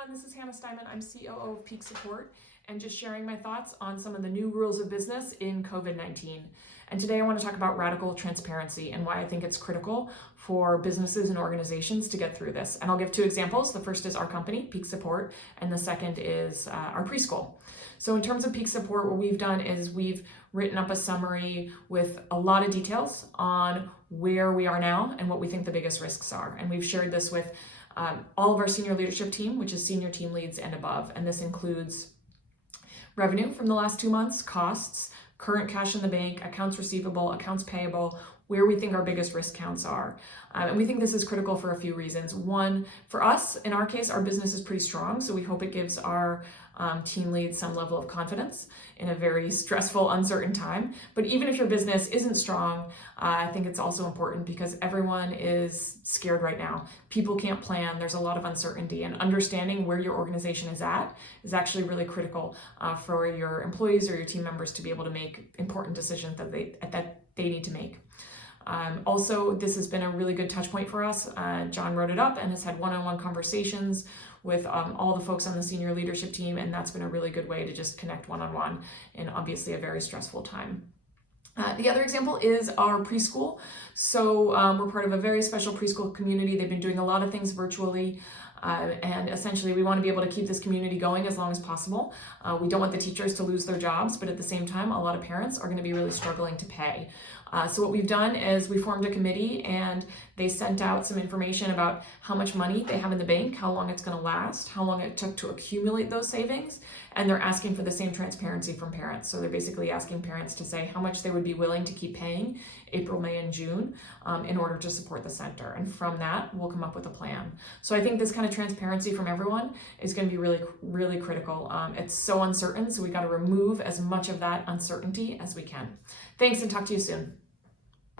everyone, this is Steiman. I'm COO of Peak Support and just sharing my thoughts on some of the new rules of business in COVID-19. And today I want to talk about radical transparency and why I think it's critical for businesses and organizations to get through this. And I'll give two examples. The first is our company, Peak Support, and the second is our preschool. So in terms of Peak Support, what we've done is we've written up a summary with a lot of details on where we are now and what we think the biggest risks are. And we've shared this with all of our senior leadership team, which is senior team leads and above. And this includes revenue from the last 2 months, costs, current cash in the bank, accounts receivable, accounts payable, where we think our biggest risk counts are. And we think this is critical for a few reasons. One, for us, in our case, our business is pretty strong, so we hope it gives our team leads some level of confidence in a very stressful, uncertain time. But even if your business isn't strong, I think it's also important because everyone is scared right now. People can't plan, there's a lot of uncertainty, and understanding where your organization is at is actually really critical for your employees or your team members to be able to make important decisions that they need to make. Also, this has been a really good touch point for us. John wrote it up and has had one-on-one conversations with all the folks on the senior leadership team, and that's been a really good way to just connect one-on-one in obviously a very stressful time. The other example is our preschool. So we're part of a very special preschool community. They've been doing a lot of things virtually. And essentially we want to be able to keep this community going as long as possible. We don't want the teachers to lose their jobs, but at the same time, a lot of parents are going to be really struggling to pay. So what we've done is we formed a committee and they sent out some information about how much money they have in the bank, how long it's going to last, how long it took to accumulate those savings, and they're asking for the same transparency from parents. So they're basically asking parents to say how much they would be willing to keep paying April, May, and June in order to support the center. And from that, we'll come up with a plan. So I think this kind of transparency from everyone is going to be really, really critical. It's so uncertain, so we got to remove as much of that uncertainty as we can. Thanks, and talk to you soon.